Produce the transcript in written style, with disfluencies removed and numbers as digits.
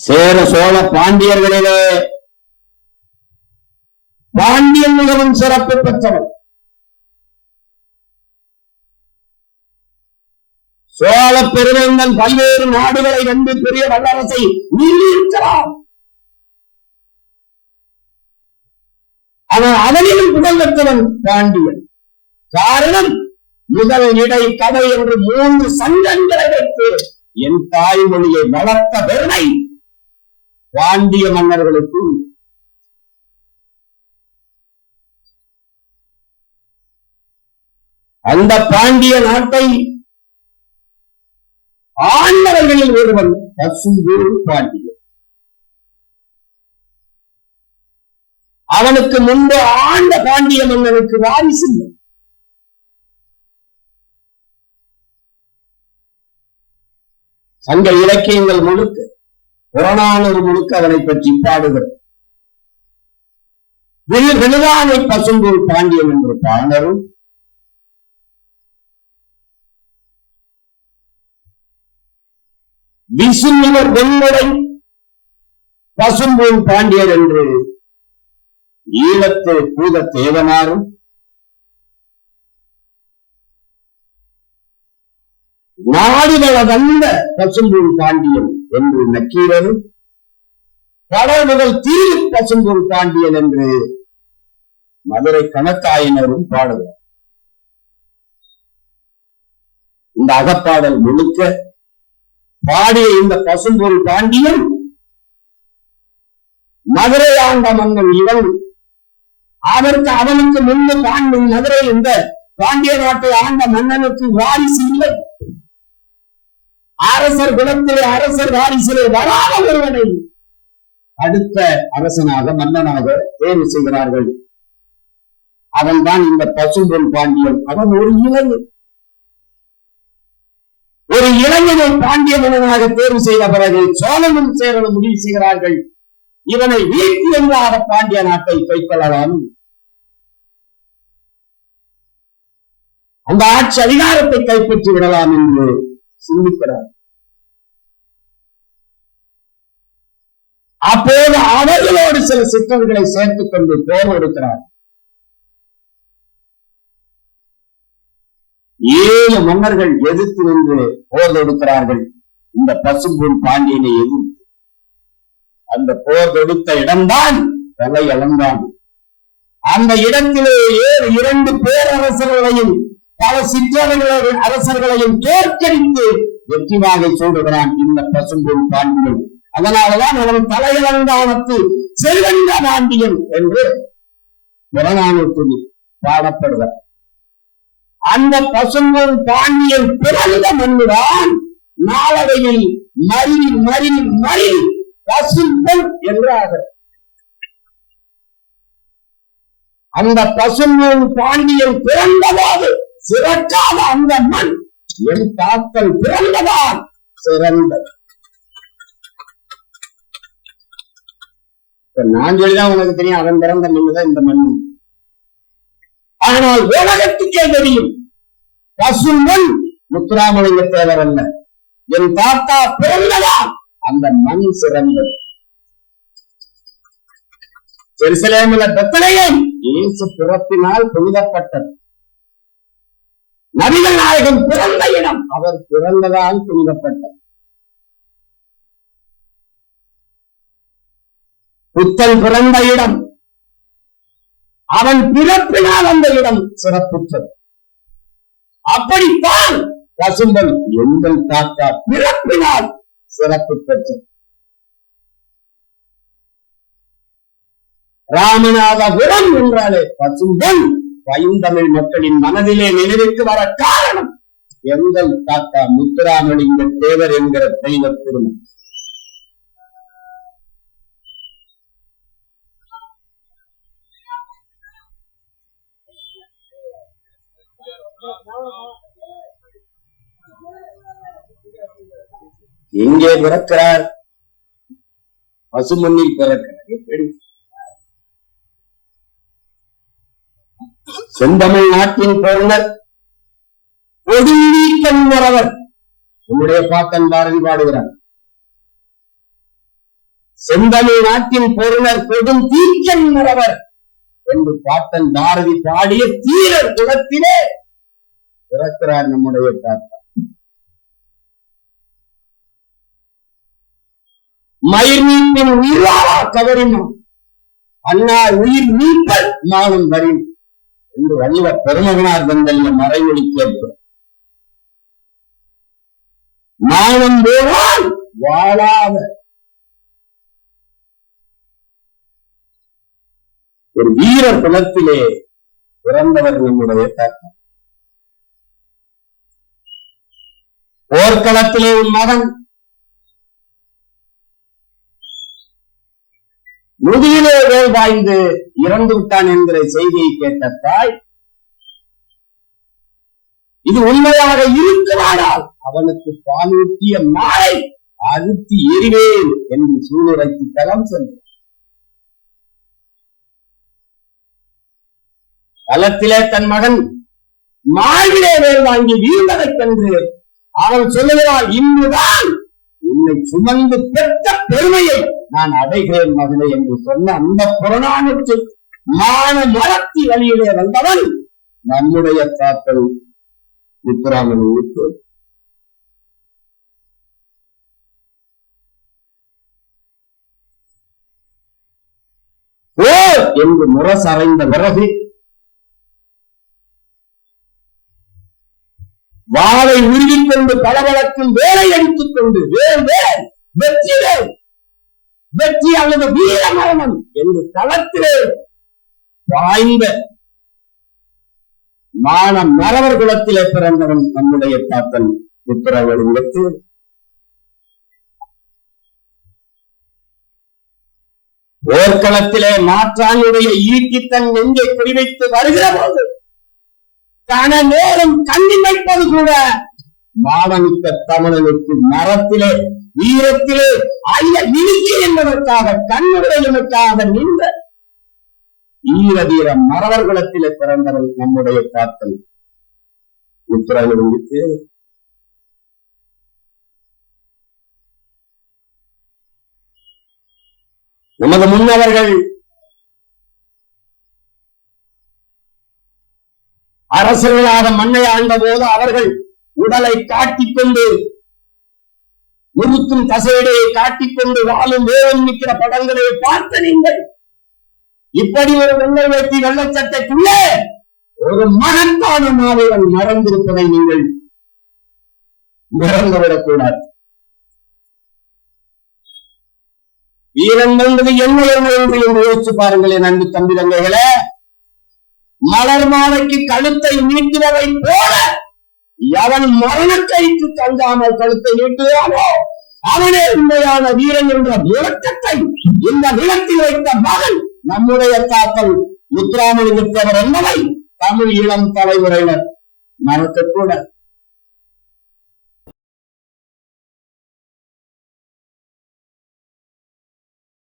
சேர சோழ பாண்டியர்களிலே பாண்டியன் மிகவும் சிறப்பு பெற்றவர். சோழ பெருவேந்தன் பல்வேறு நாடுகளை வென்று பெரிய வல்லரசை நீடிக்கலாம். அவன் அதனிலும் புகழ் பெற்றவன் பாண்டியன். காரணம், முதல் இடை கதை என்று 3 சங்கங்களை வைத்து என் தாய்மொழியை வளர்த்த பெருமை பாண்டிய மன்னர்களுக்கு. அந்த பாண்டிய நாட்டை ஆண்டவர்களில் ஒருவன் பசும்பொருள் பாண்டியன். அவனுக்கு முன்பு ஆண்ட பாண்டிய மன்னனுக்கு வாரிசு இல்லை. சங்க இலக்கியங்கள் முழுக்க, புறநானூறு முழுக்க அவனை பற்றி பாடுகிறது. விழுதானை பசும்பொருள் பாண்டியன் என்று பாடரும், விசுமிவர் வெண்முறை பசும்பொருள் பாண்டியர் என்று ஈழத்து பூத தேவனாரும், நாடுகள வந்த பசும்பொருள் பாண்டியன் என்று நக்கீரரும், கடல் முதல் தீரு பசும்பொருள் பாண்டியன் என்று மதுரை கணக்காயினரும் பாடுகிறார். இந்த அகப்பாடல் முழுக்க பாடிய இந்த பசும்பொருள் பாண்டியன் மதுரை ஆண்ட மன்னன் இவன். அவனுக்கு முன்பு மதுரை இந்த பாண்டிய நாட்டை ஆண்ட மன்னனுக்கு வாரிசு இல்லை. அரசர் குலத்திலே அரசர் வாரிசிலே வராத ஒருவனை அடுத்த அரசனாக மன்னனாக தேர்வு செய்கிறார்கள். அவன் தான் இந்த பசும்பொருள் பாண்டியன். அவன் ஒரு இளைஞனை பாண்டிய மன்னனாக தேர்வு செய்த பிறகு சோழனும் சேரனும் முடிவு செய்கிறார்கள், இவனை வீழ்த்தி என்றாத பாண்டிய நாட்டை கைக்கொள்ளலாம், அந்த ஆட்சி அதிகாரத்தை கைப்பற்றி விடலாம் என்று சிந்திக்கிறார். அப்போது அவர்களோடு சில சிற்றர்களை சேர்த்துக் கொண்டு போர் எடுக்கிறார். 7 மன்னர்கள் எதிர்த்து நின்று போர் தொடுக்கிறார்கள். இந்த பசும்பொருள் பாண்டியனை எதிர்த்து அந்த போர் தொடுத்த இடம்தான் தலை இழந்தான். அந்த இடத்திலே 2 பேரரசர்களையும் பல சிற்றர்கள் அரசர்களையும் தோற்கடித்து வெற்றி வாகை சூடுகிறான் இந்த பசும்பொருள் பாண்டியன். அதனாலதான் அவன் தலையிலங்கானத்து செல்வந்த பாண்டியன் என்று புறநானூற்றில் பாடப்படுவார். அந்த பசும்பொருள் பாண்டியன் பிறந்த மண்ணுதான் நாளடைவில் மறி பசும்பொன் என்றாக. அந்த பசும்பொருள் பாண்டியன் பிறந்தபோது சிறக்காத அந்த மண் என் தாக்கல் பிறந்ததால் சிறந்தது. நான் சொல்லிதான் உனக்கு தெரியும், அவன் பிறந்த மண்ணுதான் இந்த மண். ஆனால் உலகத்துக்கே தெரியும், பசும்பொன் முத்துராமலிங்க தேவர் அல்ல, என் தாத்தா பிறந்ததால் அந்த மண் சிறந்தது. ஜெருசலேமில் பெத்லகேம் இயேசு பிறப்பினால் புனிதப்பட்டது. நபிகள் நாயகம் பிறந்த இடம் அவர் பிறந்ததால் புனிதப்பட்டது. புத்தன் பிறந்த இடம், அவன் பிறப்பினால் அந்த இடம் சிறப்புற்றது. அப்படித்தான் பசும்பொன் எங்கள் தாத்தா பிறப்பினால் சிறப்பு பெற்றது. ராமநாதபுரம் என்றாலே பசும்பொன் பைந்தமிழ் மக்களின் மனதிலே நினைவுக்கு வர காரணம் எங்கள் தாத்தா முத்துராமலிங்க தேவர் என்கிற தெய்வ திருமணம். எங்கே பிறக்கிறார்? பசுமண்ணில் பிறக்கிறார். எப்படி? செந்தமிழ் நாட்டின் பொருளர் கொடுங்கீக்கன் மறவர். உன்னுடைய பாட்டன் பாரதி பாடுகிறார். செந்தமிழ் நாட்டின் பொருளர் பெரும் தீர்க்கன் மறவர் என்று பாட்டன் பாரதி பாடிய தீரர் குலத்திலே பிறக்கிறார் நம்முடைய தாத்தா. மயிர் நீப்பின் உயிராவா கவரினும் அன்னார் உயிர் நீப்பல் மானம் வரின் என்று வள்ளுவ பெருமகனார் தந்தல்ல மறைமொழி கேட்கிறார். மானம் போனால் வாழாத ஒரு வீரர் குலத்திலே பிறந்தவர் நம்முடைய தாத்தா. போர்க்களத்திலே ஒரு மகன் முதுகிலே வேல் வாய்ந்து இறந்து விட்டான் என்கிற செய்தியை கேட்ட தாய், இது உண்மையாக இருக்குமானால் அவனுக்கு பாலூட்டிய மாலை அறுத்தி எரிவேன் என்று சூளுரைக்கு தலம் சென்றார். களத்திலே தன் மகன் மார்பிலே வேல் வாங்கி வீழ்ந்ததைக் கண்டு அவன் சொல்லுகிறான், இன்றுதான் உன்னை சுமந்து பெற்ற பெருமையை நான் அடைகிறேன் மகனே என்று சொன்ன அந்த புறநானூற்று மான மரத்தி வழியிலே வந்தவன் நம்முடைய தாத்தன் முத்துராமலிங்க. ஓ என்று முரசறைந்த பிறகு வாளை உருவிக் கொண்டு பலபலக்கும் வேலை அடித்துக் கொண்டு வேல் வேல் வெற்றி வேல் வெற்றி அல்லது வீர மரணம் என்று களத்திலே வாய்ந்த மான மறவர் குலத்திலே பிறந்தவன் நம்முடைய தாத்தன் முத்துராமலிங்கத்து. போர்க்களத்திலே மாற்றானுடைய ஈட்டி தன் நெஞ்சை குறிவைத்து வருகிற போது கன நேரம் கண்ணி வைப்பது கூட மானமிக்க தமிழனுக்கு மரத்திலே வீரத்திலே ஐய இழுக்கி என்பதற்காக கண்ணுடையனுக்காக நின்ற ஈர வீர மறவர் குலத்திலே பிறந்தவன் நம்முடைய தாத்தன் முத்துராமலிங்கத்து. நமது முன்னவர்கள் அரசர்களாக மண்ணை ஆண்ட போது அவர்கள் உடலை காட்டிக்கொண்டு முறுக்கும் தசையிடையை காட்டிக்கொண்டு வாழும் வேகம் நிற்கிற படங்களை பார்த்த நீங்கள் இப்படி ஒரு வெள்ளை வேட்டி வெள்ளச்சட்டைக்குள்ளே ஒரு மகத்தான மாவீரன் மறந்திருப்பதை நீங்கள் மறந்துவிடக்கூடாது. வீரன் என்பது என்ன என்று யோசிச்சு பாருங்கள் என் அன்பு தம்பி தங்கைகளே. மலர் மாலைக்கு கழுத்தை நீட்டுவதை போல எவன் மரணக்கைக்கு தங்காமல் கழுத்தை நீட்டுவானோ அவனே உண்மையான வீரன் என்ற விளக்கத்தை இந்த நிலத்தில் வைத்த மகன் நம்முடைய தாத்தன் முத்துராமலிங்கத்தவர் என்பதை தமிழ் இளம் தலைமுறையினர் மறக்கக்கூடாது.